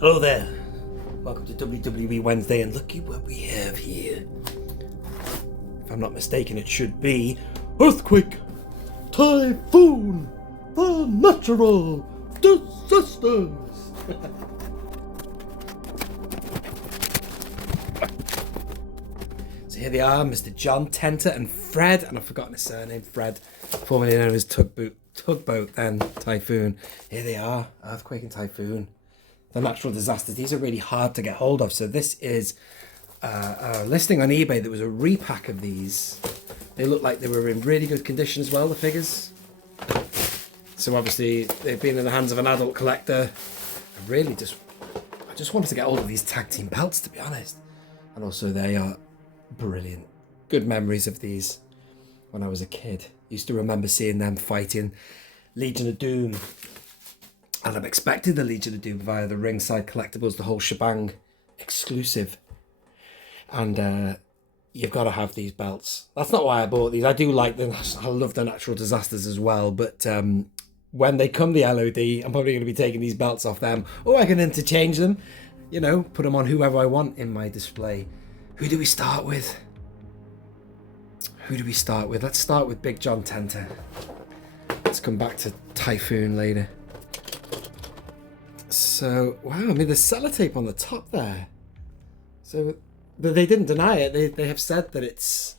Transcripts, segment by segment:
Hello there. Welcome to WWE Wednesday, and look at what we have here. If I'm not mistaken, it should be Earthquake Typhoon, the natural disasters. So here they are, Mr. John Tenta and Fred, and I've forgotten his surname, Fred, formerly known as Tugboat and Typhoon. Here they are, Earthquake and Typhoon. The natural disasters. These are really hard to get hold of. So this is a listing on eBay. There was a repack of these. They look like they were in really good condition as well, the figures. So obviously they've been in the hands of an adult collector. I just wanted to get hold of these tag team belts, to be honest. And also they are brilliant. Good memories of these when I was a kid. Used to remember seeing them fighting Legion of Doom. And I'm expecting the Legion of Doom via the Ringside Collectibles, the whole shebang exclusive. And you've got to have these belts. That's not why I bought these. I do like them. I love the natural disasters as well. But when they come the LOD, I'm probably going to be taking these belts off them. Or I can interchange them. You know, put them on whoever I want in my display. Who do we start with? Let's start with Big John Tenta. Let's come back to Typhoon later. So, wow, I mean, there's sellotape on the top there. So, but they didn't deny it. They have said that it's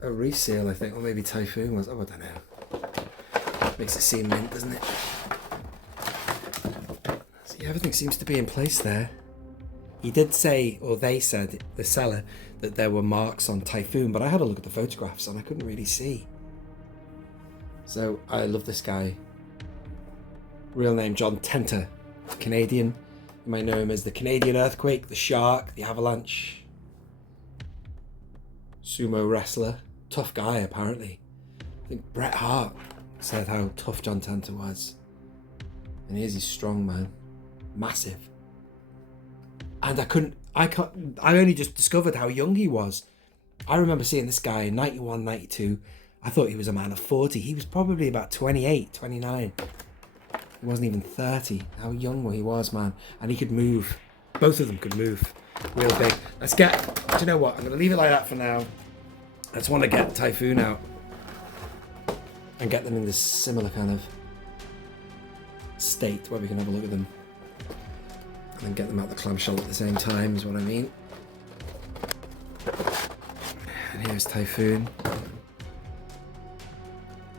a resale, I think. Or maybe Typhoon was. Oh, I don't know. Makes it seem mint, doesn't it? See, everything seems to be in place there. He did say, or they said, the seller, that there were marks on Typhoon, but I had a look at the photographs and I couldn't really see. So, I love this guy. Real name John Tenta, Canadian. You might know him as the Canadian Earthquake, the Shark, the Avalanche. Sumo wrestler. Tough guy, apparently. I think Bret Hart said how tough John Tenta was. And he's strong, man. Massive. And I only just discovered how young he was. I remember seeing this guy in 91, 92. I thought he was a man of 40. He was probably about 28, 29. He wasn't even 30. How young he was, man. And he could move. Both of them could move real big. Do you know what? I'm going to leave it like that for now. I just want to get Typhoon out and get them in this similar kind of state where we can have a look at them. And then get them out the clamshell at the same time is what I mean. And here's Typhoon.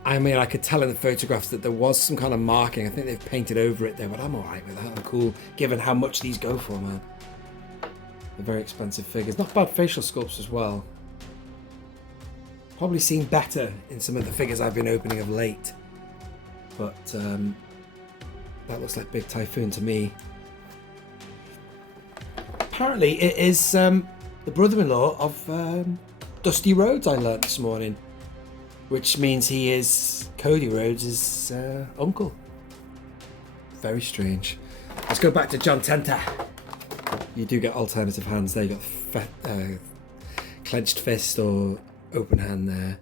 I mean, I could tell in the photographs that there was some kind of marking. I think they've painted over it there, but I'm alright with that. I'm cool, given how much these go for, man. They're very expensive figures. Not bad facial sculpts as well. Probably seen better in some of the figures I've been opening of late. But that looks like Big Typhoon to me. Apparently, it is the brother-in-law of Dusty Rhodes, I learnt this morning. Which means he is Cody Rhodes' uncle. Very strange. Let's go back to John Tenta. You do get alternative hands there. You got clenched fist or open hand there.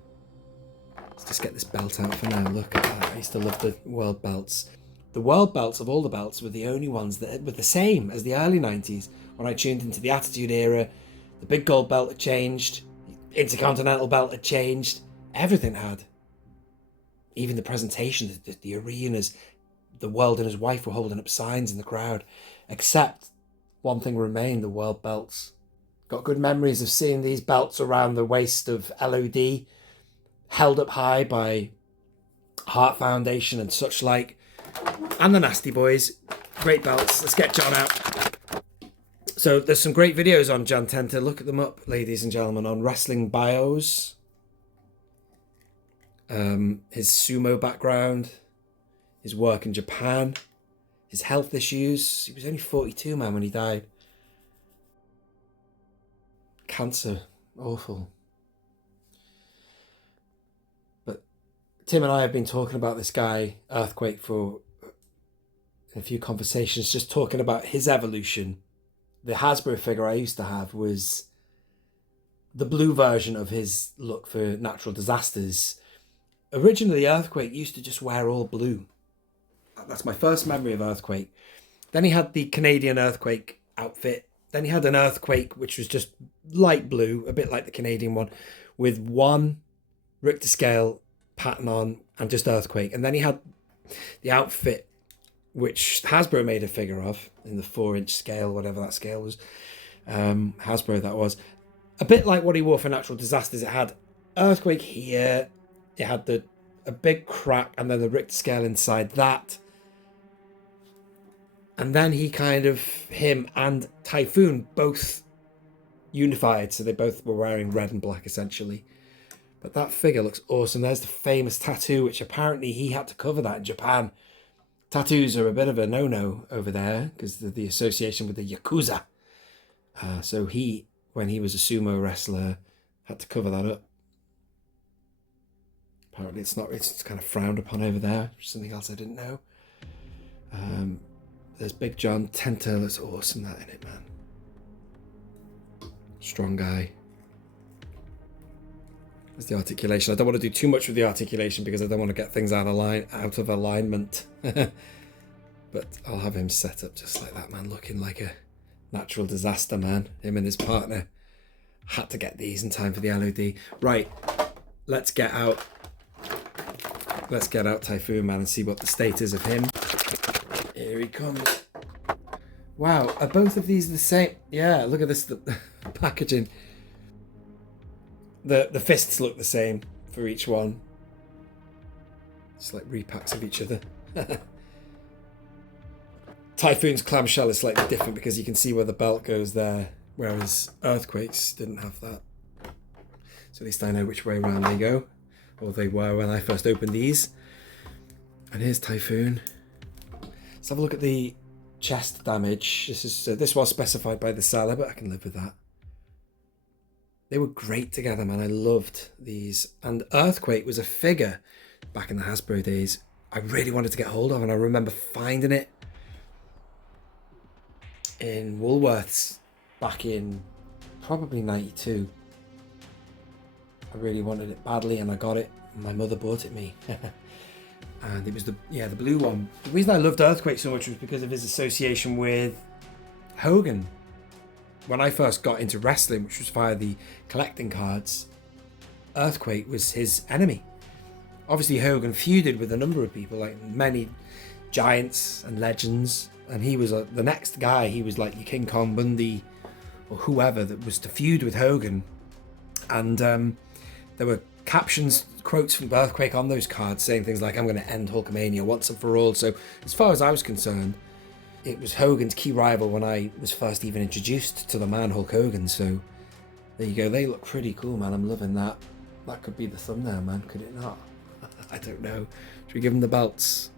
Let's just get this belt out for now. Look at that. I used to love the world belts. The world belts of all the belts were the only ones that were the same as the early 90s. When I tuned into the Attitude Era, the big gold belt had changed. The Intercontinental belt had changed. Everything had. Even the presentation, the arenas, the World and his wife were holding up signs in the crowd. Except one thing remained, the world belts. Got good memories of seeing these belts around the waist of LOD, held up high by Heart Foundation and such like. And the Nasty Boys. Great belts. Let's get John out. So there's some great videos on John Tenta. Look at them up, ladies and gentlemen, on Wrestling Bios. His sumo background, his work in Japan, his health issues. He was only 42, man, when he died. Cancer, awful. But Tim and I have been talking about this guy, Earthquake, for a few conversations, just talking about his evolution. The Hasbro figure I used to have was the blue version of his look for natural disasters. Originally, Earthquake used to just wear all blue. That's my first memory of Earthquake. Then he had the Canadian Earthquake outfit. Then he had an Earthquake, which was just light blue, a bit like the Canadian one, with one Richter scale pattern on and just Earthquake. And then he had the outfit, which Hasbro made a figure of in the 4-inch scale, whatever that scale was. Hasbro, that was. A bit like what he wore for Natural Disasters. It had Earthquake here. It had a big crack and then the Richter scale inside that. And then him and Typhoon both unified. So they both were wearing red and black, essentially. But that figure looks awesome. There's the famous tattoo, which apparently he had to cover that in Japan. Tattoos are a bit of a no-no over there because of the association with the Yakuza. So he, when he was a sumo wrestler, had to cover that up. Apparently it's kind of frowned upon over there, which is something else I didn't know. There's Big John. Tenta looks awesome, that in it, man. Strong guy. There's the articulation. I don't want to do too much with the articulation because I don't want to get things out of alignment. But I'll have him set up just like that, man, looking like a natural disaster, man. Him and his partner had to get these in time for the LOD. Right, let's get out Typhoon, man, and see what the state is of him. Here he comes. Wow, are both of these the same? Yeah, look at this, the packaging. The fists look the same for each one. It's like repacks of each other. Typhoon's clamshell is slightly different because you can see where the belt goes there, whereas Earthquake's didn't have that. So at least I know which way around they go, or they were when I first opened these. And here's Typhoon. Let's have a look at the chest damage. This was specified by the seller, but I can live with that. They were great together, man. I loved these. And Earthquake was a figure back in the Hasbro days I really wanted to get hold of, and I remember finding it in Woolworths back in probably 92. I really wanted it badly, and I got it. My mother bought it me. And it was the blue one. The reason I loved Earthquake so much was because of his association with Hogan. When I first got into wrestling, which was via the collecting cards, Earthquake was his enemy. Obviously, Hogan feuded with a number of people, like many giants and legends, and he was the next guy. He was like your King Kong Bundy or whoever that was to feud with Hogan. And there were captions, quotes from Earthquake on those cards saying things like, "I'm going to end Hulkamania once and for all." So as far as I was concerned, it was Hogan's key rival when I was first even introduced to the man Hulk Hogan. So there you go. They look pretty cool, man. I'm loving that. That could be the thumbnail, man. Could it not? I don't know. Should we give them the belts?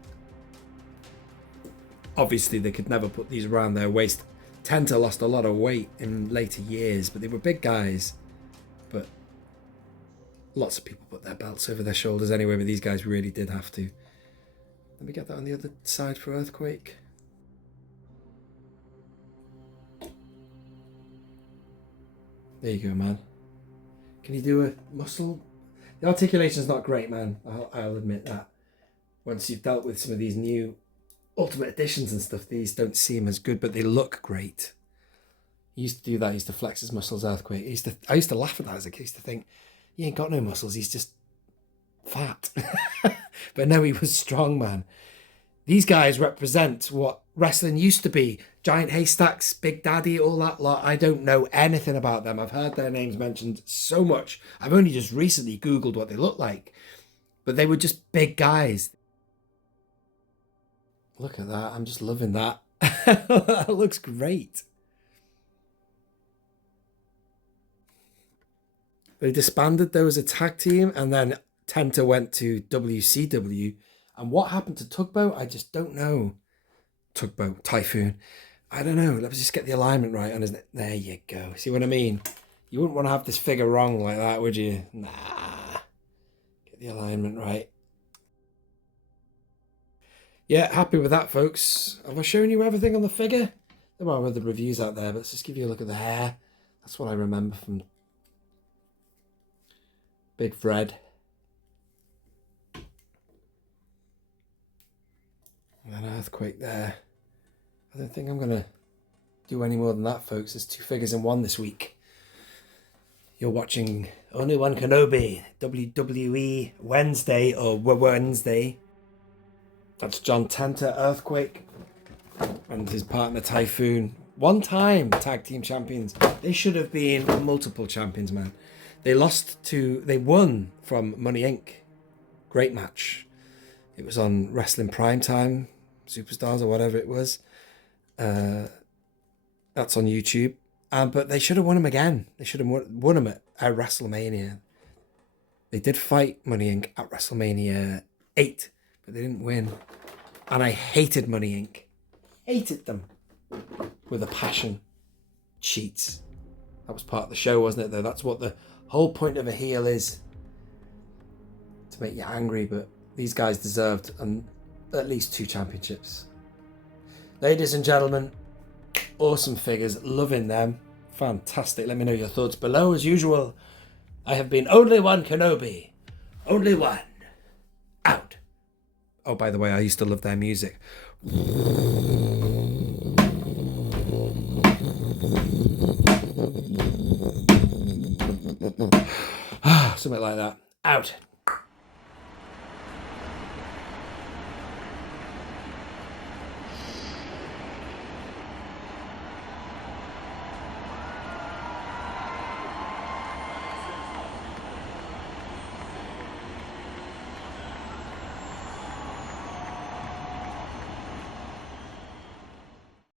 Obviously, they could never put these around their waist. Tenta lost a lot of weight in later years, but they were big guys. But lots of people put their belts over their shoulders anyway, but these guys really did have to. Let me get that on the other side for Earthquake. There you go, man. Can you do a muscle? The articulation's not great, man. I'll admit that. Once you've dealt with some of these new Ultimate Editions and stuff, these don't seem as good, but they look great. He used to do that. He used to flex his muscles, Earthquake. I used to laugh at that as a kid. I used to think, he ain't got no muscles. He's just fat. But no, he was strong, man. These guys represent what wrestling used to be. Giant Haystacks, Big Daddy, all that lot. I don't know anything about them. I've heard their names mentioned so much. I've only just recently Googled what they look like. But they were just big guys. Look at that. I'm just loving that. That looks great. They disbanded though as a tag team, and then Tenta went to WCW. And what happened to Tugboat? I just don't know. Tugboat, Typhoon. I don't know. Let's just get the alignment right on his neck. There you go. See what I mean? You wouldn't want to have this figure wrong like that, would you? Nah. Get the alignment right. Yeah, happy with that, folks. Have I shown you everything on the figure? There are other reviews out there, but let's just give you a look at the hair. That's what I remember from Big Fred. And then Earthquake there. I don't think I'm going to do any more than that, folks. There's 2 figures in one this week. You're watching Only One Kenobi, WWE Wednesday or Wednesday. That's John Tenta, Earthquake, and his partner Typhoon. 1-time tag team champions. They should have been multiple champions, man. They won from Money Inc. Great match. It was on Wrestling Primetime, Superstars or whatever it was. That's on YouTube. But they should have won him again. They should have won him at WrestleMania. They did fight Money Inc. at WrestleMania 8, but they didn't win. And I hated Money Inc. Hated them with a passion. Cheats. That was part of the show, wasn't it, though? That's what the whole point of a heel is. To make you angry, but these guys deserved at least 2 championships. Ladies and gentlemen, awesome figures. Loving them. Fantastic. Let me know your thoughts below. As usual, I have been Only One Kenobi. Only One. Out. Oh, by the way, I used to love their music. Something like that. Out.